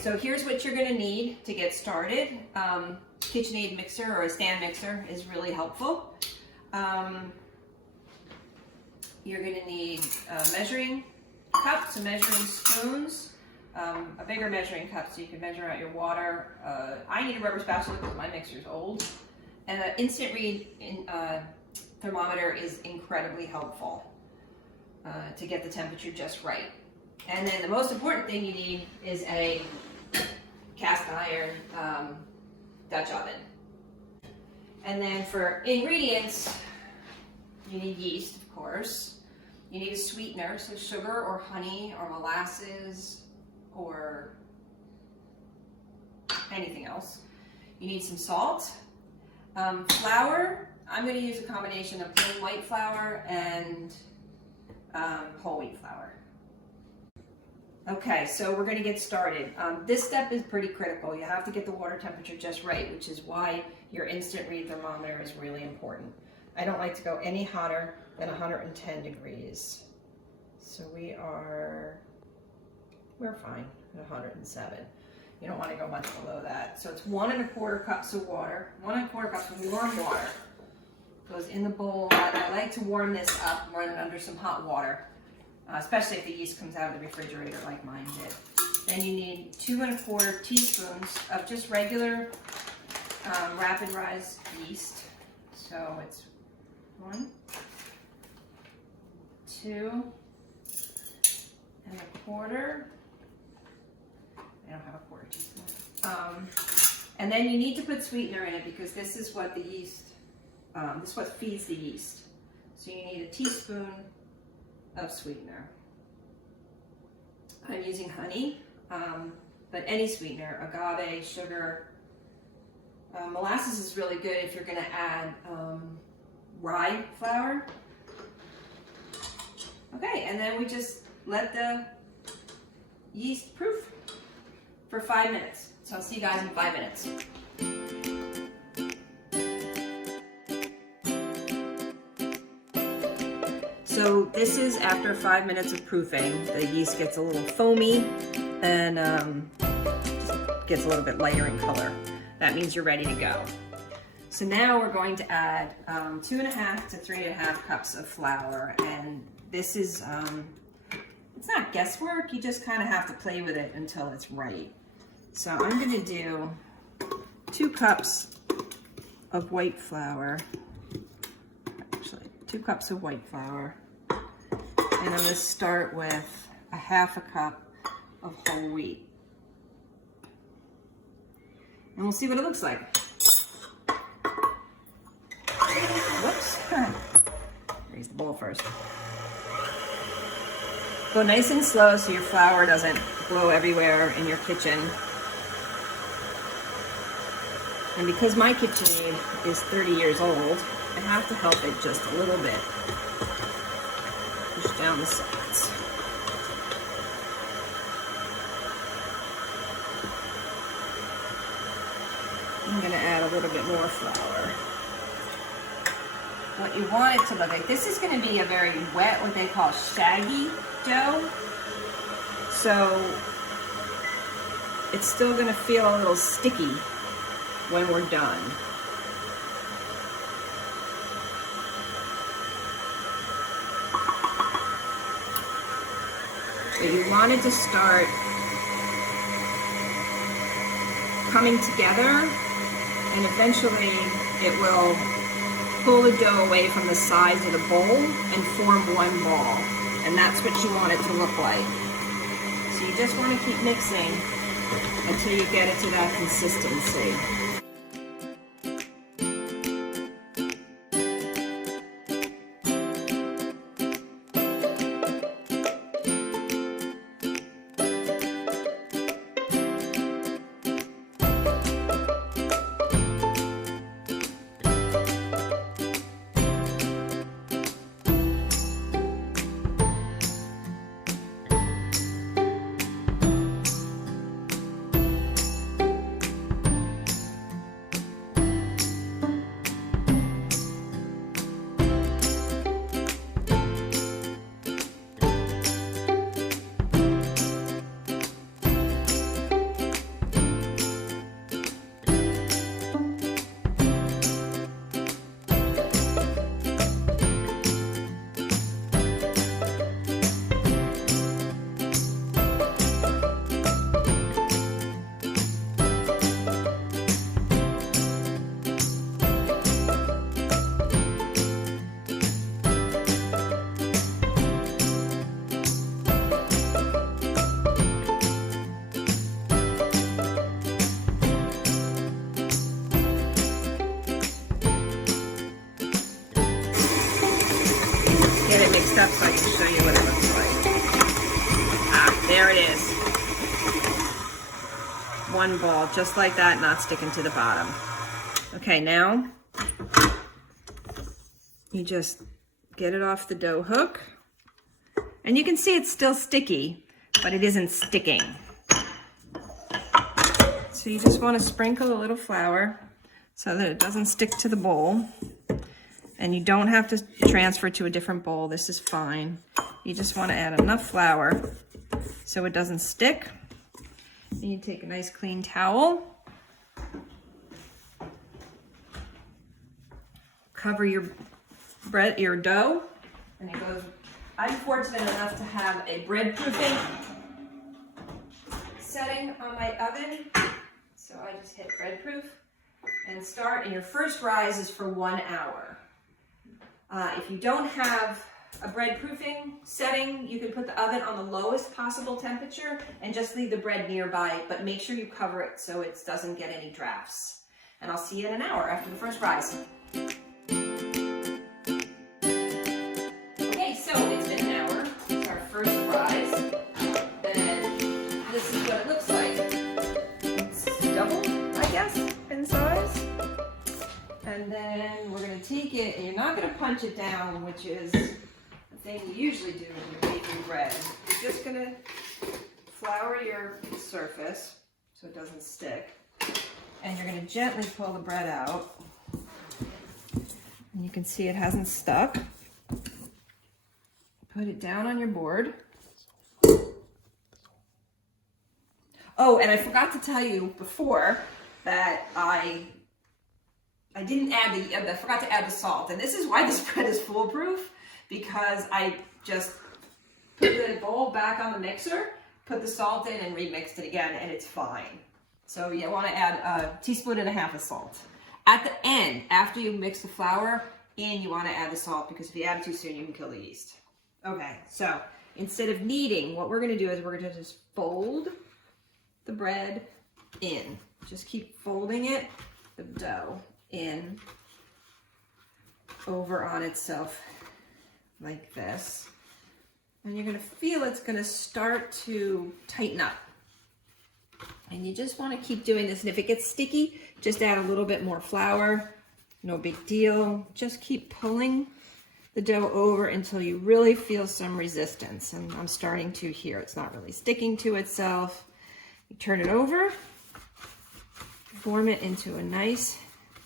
so here's what you're gonna need to get started. KitchenAid mixer or a stand mixer is really helpful. You're gonna need measuring cups and measuring spoons, a bigger measuring cup so you can measure out your water. I need a rubber spatula because my mixer's old. And an instant read thermometer is incredibly helpful to get the temperature just right. And then the most important thing you need is a cast iron Dutch oven. And then for ingredients, you need yeast, of course. You need a sweetener, so sugar or honey or molasses or anything else. You need some salt. Flour, I'm going to use a combination of plain white flour and whole wheat flour. Okay, so we're going to get started. This step is pretty critical. You have to get the water temperature just right, which is why your instant read thermometer is really important. I don't like to go any hotter than 110 degrees. So we're fine at 107. You don't want to go much below that. So it's 1 1/4 cups of water, 1 1/4 cups of warm water goes in the bowl. And I like to warm this up, run it under some hot water, especially if the yeast comes out of the refrigerator like mine did. Then you need 2 1/4 teaspoons of just regular rapid rise yeast. So it's 1, 2 1/4. I don't have a 1/4 teaspoon. And then you need to put sweetener in it because this is what the yeast, this is what feeds the yeast. So you need a teaspoon of sweetener. I'm using honey, but any sweetener, agave, sugar. Molasses is really good if you're going to add rye flour. Okay, and then we just let the yeast proof for 5 minutes. So I'll see you guys in 5 minutes. So this is after 5 minutes of proofing. The yeast gets a little foamy and just gets a little bit lighter in color. That means you're ready to go. So now we're going to add 2 1/2 to 3 1/2 cups of flour, and this is it's not guesswork. You just kind of have to play with it until it's right. So I'm going to do 2 cups of white flour. Actually, 2 cups of white flour. And I'm going to start with 1/2 cup of whole wheat. And we'll see what it looks like. Whoops. Raise the bowl first. Go nice and slow so your flour doesn't blow everywhere in your kitchen. And because my KitchenAid is 30 years old, I have to help it just a little bit. Push down the sides. I'm going to add a little bit more flour. What you want it to look like, this is going to be a very wet, what they call shaggy dough. So it's still going to feel a little sticky when we're done. So you want it to start coming together, and eventually it will pull the dough away from the sides of the bowl and form one ball. And that's what you want it to look like. So you just want to keep mixing until you get it to that consistency. there it is. One ball, just like that, not sticking to the bottom. Okay, now you just get it off the dough hook. And you can see it's still sticky, but it isn't sticking. So you just want to sprinkle a little flour so that it doesn't stick to the bowl. And you don't have to transfer to a different bowl. This is fine. You just want to add enough flour so it doesn't stick. And you take a nice clean towel. Cover your bread, your dough, and it goes. I'm fortunate enough to have a bread proofing setting on my oven. So I just hit bread proof and start, and your first rise is for 1 hour. If you don't have a bread proofing setting, you can put the oven on the lowest possible temperature and just leave the bread nearby, but make sure you cover it so it doesn't get any drafts. And I'll see you in an hour after the first rise. Okay, so it's been an hour. It's our first rise. And this is what it looks like. It's double, I guess, in size. And then we're going to take it, and you're not going to punch it down, which is the thing you usually do when you're baking bread. You're just going to flour your surface so it doesn't stick. And you're going to gently pull the bread out. And you can see it hasn't stuck. Put it down on your board. Oh, and I forgot to tell you before that I forgot to add the salt. And this is why this bread is foolproof, because I just put the bowl back on the mixer, put the salt in, and remixed it again, and it's fine. So you want to add a teaspoon and a half of salt. At the end, after you mix the flour in, you want to add the salt, because if you add it too soon, you can kill the yeast. Okay, so instead of kneading, what we're going to do is we're going to just fold the bread in. Just keep folding it, the dough, in over on itself like this. And you're going to feel it's going to start to tighten up. And you just want to keep doing this. And if it gets sticky, just add a little bit more flour. No big deal. Just keep pulling the dough over until you really feel some resistance. And I'm starting to here. It's not really sticking to itself. You turn it over, form it into a nice,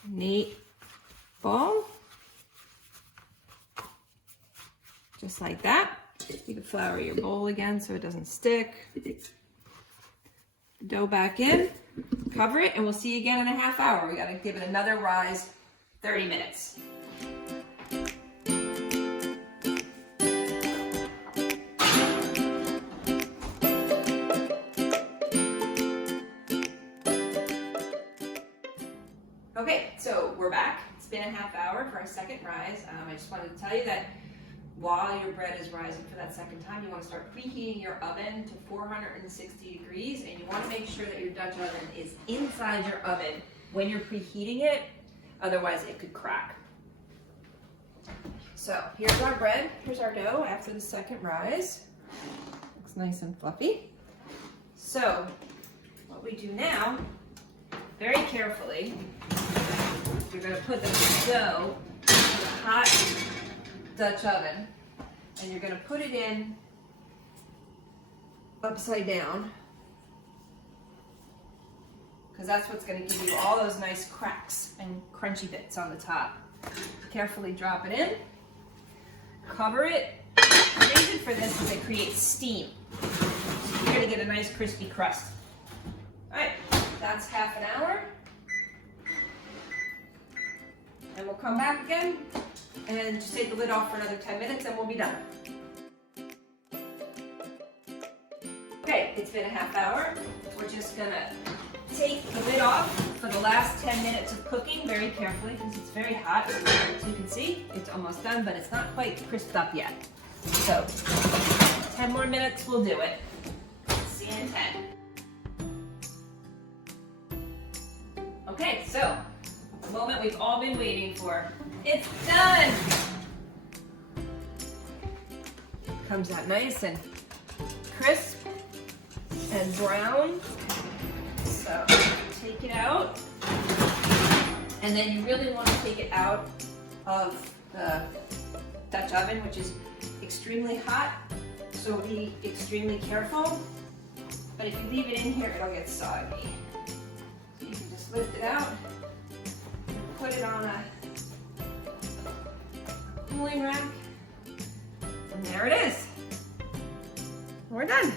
neat ball. Just like that. You can flour your bowl again so it doesn't stick. Dough back in, cover it, and we'll see you again in a half hour. We gotta give it another rise, 30 minutes. Okay, so we're back. It's been a half hour for our second rise. I just wanted to tell you that while your bread is rising for that second time, you want to start preheating your oven to 460 degrees, and you want to make sure that your Dutch oven is inside your oven when you're preheating it, otherwise it could crack. So here's our bread, here's our dough after the second rise. Looks nice and fluffy. So what we do now, very carefully, you're going to put the dough in a hot Dutch oven, and you're going to put it in upside down, because that's what's going to give you all those nice cracks and crunchy bits on the top. Carefully drop it in, cover it. The reason for this is it creates steam. You're going to get a nice crispy crust. All right, that's half an hour. And we'll come back again and just take the lid off for another 10 minutes and we'll be done. Okay, it's been a half hour. We're just gonna take the lid off for the last 10 minutes of cooking very carefully because it's very hot. As you can see, it's almost done, but it's not quite crisped up yet. So 10 more minutes will do it. See you in 10. Okay, so the moment we've all been waiting for. It's done! Comes out nice and crisp. and brown. So take it out. And then you really want to take it out of the Dutch oven, which is extremely hot. So be extremely careful. But if you leave it in here, it'll get soggy. So you can just lift it out, put it on a cooling rack, and there it is. We're done.